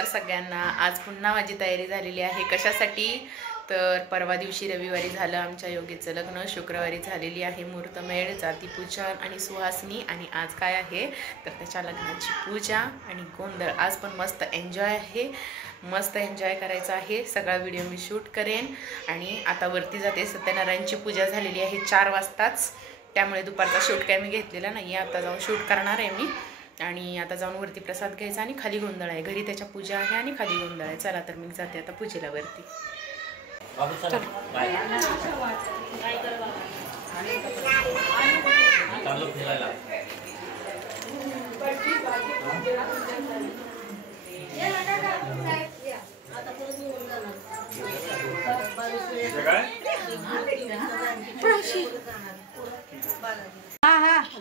नमस्कार सगळ्यांना। आज पुन्हा माझी तयारी झालेली आहे। कशासाठी तर परवा दिवशी रविवारी झालं आमच्या योगीचं लग्न, शुक्रवारी झालेली आहे मुहूर्तमेढ, जातीपूजन आणि सुहासनी, आणि आज काय आहे तर त्याच्या लग्नाची पूजा आणि गोंधळ। आज पण मस्त एन्जॉय आहे, मस्त एन्जॉय करायचा आहे। सगळा व्हिडिओ मी शूट करेन आणि आता वरती जाते। सत्यनारायणची पूजा झालेली आहे 4 वाजताच, त्यामुळे दुपारचा शूट काय मी घेतलेला नाही आहे। आता जाऊन शूट करणार आहे मी आणि आता जाऊन वरती प्रसाद घ्यायचा आणि खाली गोंधळ आहे। घरी त्याच्या पूजा आहे आणि खाली गोंधळ आहे। चला तर मी जाते आता पूजेला वरती।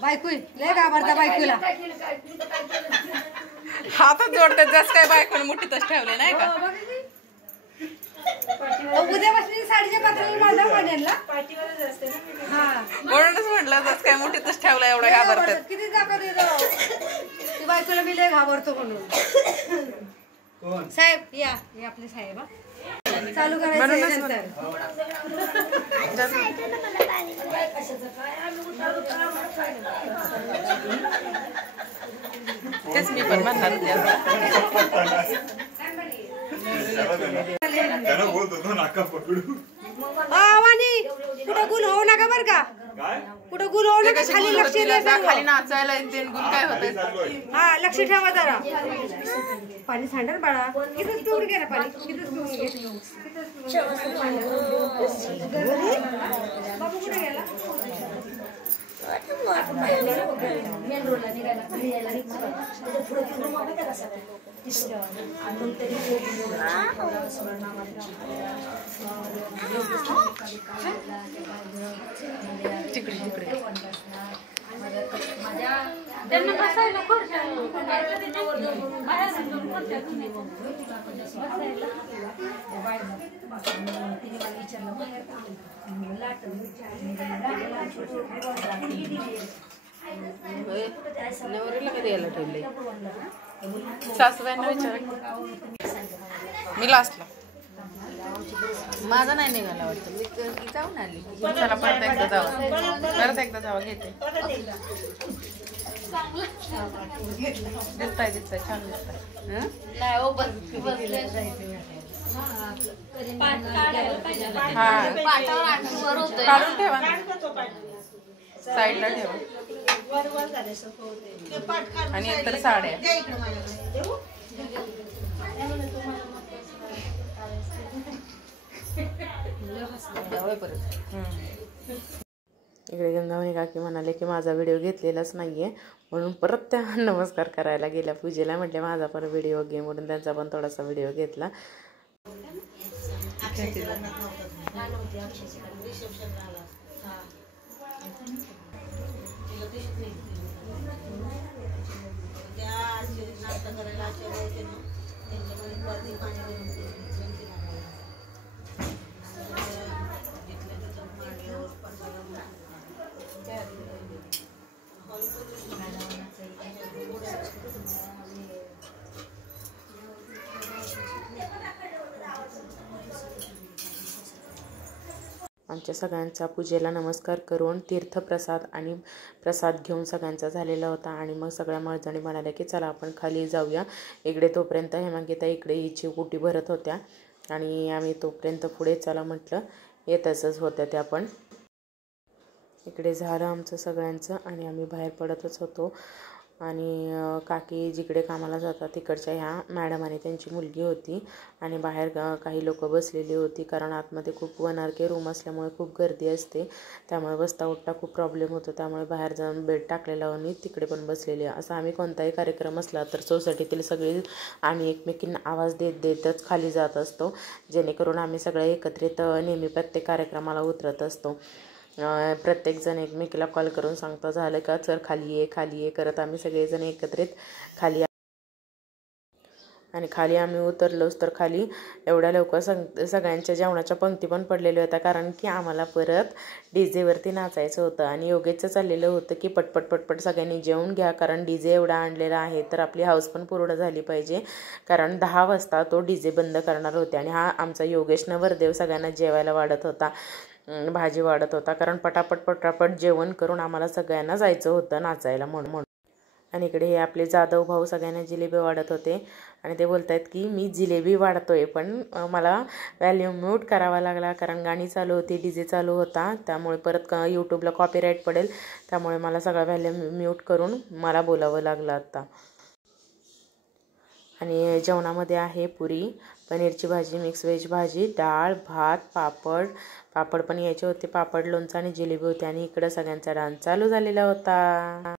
बायको लय घाबरता बायकोला। हातात जोडतात जस काय बायकोने मुठीतच ठेवले नाही का। उद्या बसली साडीच्या पात्राला माझा म्हणेला पाठीवरच असते ना। हां म्हणूनच म्हटलं जस काय मुठीतच ठेवला एवढा घाबरतात। किती जागा देतो ती बायकोला मी लय घाबरतो म्हणून। कोण साहेब या हे आपले साहेब चालू करायचं नंतर। तेच मी पण म्हणणार होते त्याला बोलतो नाका पकडू। वाणी कुठं गुल होऊ नका बर का, कुठं गुल होऊ नका, खाली लक्ष द्या। खाली नाचायला येते गुल काय होतं। हा लक्ष ठेवा जरा। पाणी सांडर बाळा, कितीच पिऊन घे ना पाणी, कितीच पिऊन घे। बाबू कुठे गेला। मेन रोडला निघायला घरी यायला पुढे तिकडे तिकडे त्यांना बसायला नवरीला कधी यायला ठेवले सासूबाईंना विचार। मी लास्टला माझा नाही निघाला वाटतं, मी जाऊन आली। चला परत एकदा जावा, परत एकदा जावा घेते। दिसताय दिसताय छान दिसताय। नाही हो काढून ठेवा, साईडला ठेवा आणि एकतर साड्या इकडे गंगावणी काकी म्हणाले की माझा व्हिडिओ घेतलेलाच नाहीये, म्हणून परत त्या नमस्कार करायला गेल्या पूजेला। म्हटले माझा पण व्हिडिओ घे, म्हणून त्यांचा पण थोडासा व्हिडिओ घेतला। आमच्या सगळ्यांचा पूजेला नमस्कार करून तीर्थप्रसाद आणि प्रसाद घेऊन सगळ्यांचा झालेला होता। आणि मग सगळ्या मळजणी म्हणाल्या की चला आपण खाली जाऊया। इकडे तोपर्यंत हेमांगीता इकडे हिची ओटी भरत होत्या आणि आम्ही तोपर्यंत पुढे चला म्हटलं, येतच होत्या त्या पण। इकडे झालं आमचं सगळ्यांचं आणि आम्ही बाहेर पडतच होतो। आणि काकी जिकडे कामाला जातात तिकडच्या ह्या मॅडम आणि त्यांची मुलगी होती आणि बाहेर काही लोक बसलेली होती, कारण आतमध्ये खूप वनआरके रूम असल्यामुळे खूप गर्दी असते, त्यामुळे बसता उठता खूप प्रॉब्लेम होतो। त्यामुळे बाहेर जाऊन बेड टाकलेला आणि तिकडे पण बसलेली। असं आम्ही कोणताही कार्यक्रम असला तर सोसायटीतील सगळे आम्ही एकमेकींना आवाज देतच खाली जात असतो, जेणेकरून आम्ही सगळे एकत्रित नेहमी प्रत्येक कार्यक्रमाला उतरत असतो। प्रत्येकजण एकमेकीला कॉल करून सांगता झालं का चल खाली ये करत आम्ही सगळेजण एकत्रित खाली आणि खाली आम्ही उतरलोच तर खाली एवढ्या लवकर सगळ्यांच्या जेवणाच्या पंक्ती पण पडलेल्या होत्या, कारण की आम्हाला परत डीजेवरती नाचायचं होतं. आणि योगेशचं चाललेलं होतं की पटपट पटपट सगळ्यांनी जेवून घ्या, कारण डीजे एवढा आणलेला आहे तर आपली हाऊस पण पूर्ण झाली पाहिजे, कारण 10 वाजता तो डीजे बंद करणार होते. आणि हा आमचा योगेश नवरदेव सगळ्यांना जेवायला वाढत होता, भाजी वाढत होता, कारण पटापट पटापट जेवण करून आम्हाला सगळ्यांना जायचं होतं नाचायला म्हणून. आणि इकडे हे आपले जाधव भाऊ सगळ्यांना जिलेबी वाढत होते आणि ते बोलत आहेत की मी जिलेबी वाढतोय, पण मला व्हॅल्यूम म्यूट करावा लागला, कारण गाणी चालू होती, डीजे चालू होता, त्यामुळे परत यूट्यूबला कॉपीराईट पडेल, त्यामुळे मला सगळा व्हॅल्यूम म्यूट करून मला बोलावं लागलं आता. आणि जेवणामध्ये आहे पुरी, पनीरची भाजी, मिक्स व्हेज भाजी, डाळ, भात, पापड पण यायचे होते, पापड, लोणचं आणि जिलेबी होती. आणि इकडं सगळ्यांचा डान्स चालू झालेला होता.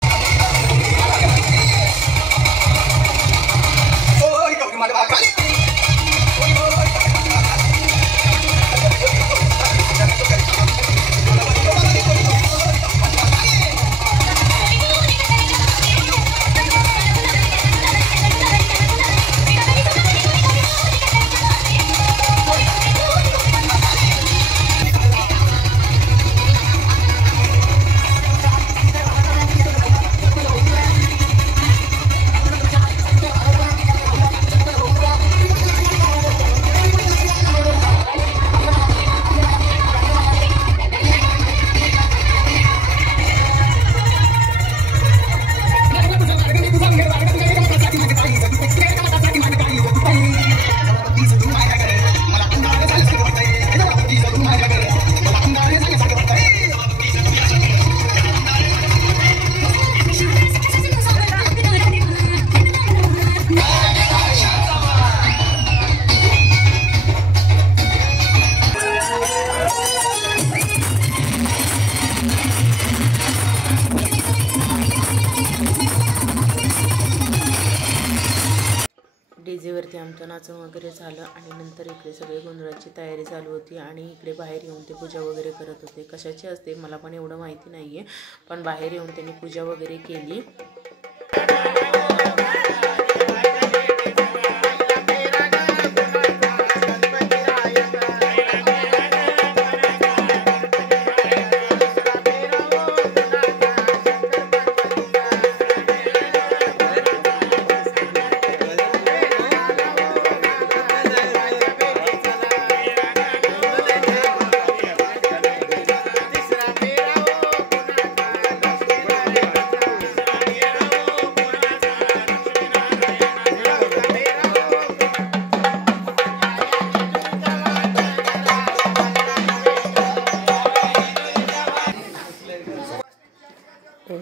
डीजेवरती आमचं नाचण वगैरे झालं आणि नंतर इकडे सगळे गोंधळाची तयारी चालू होती. आणि इकडे बाहेर येऊन ते पूजा वगैरे करत होते. कशाची असते मला पण एवढं माहिती नाही आहे, पण बाहेर येऊन त्यांनी पूजा वगैरे केली.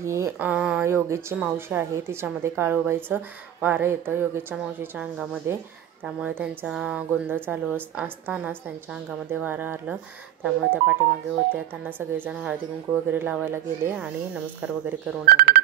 ही योगेशची मावशी आहे, तिच्यामध्ये काळूबाईचं वारं येतं योगेशच्या मावशीच्या अंगामध्ये, त्यामुळे त्यांचा गोंधळ चालू असतानाच त्यांच्या अंगामध्ये वारं आलं, त्यामुळे त्या पाठीमागे होत्या. त्यांना सगळेजण हळदी कुंकू वगैरे लावायला गेले आणि नमस्कार वगैरे करून आले.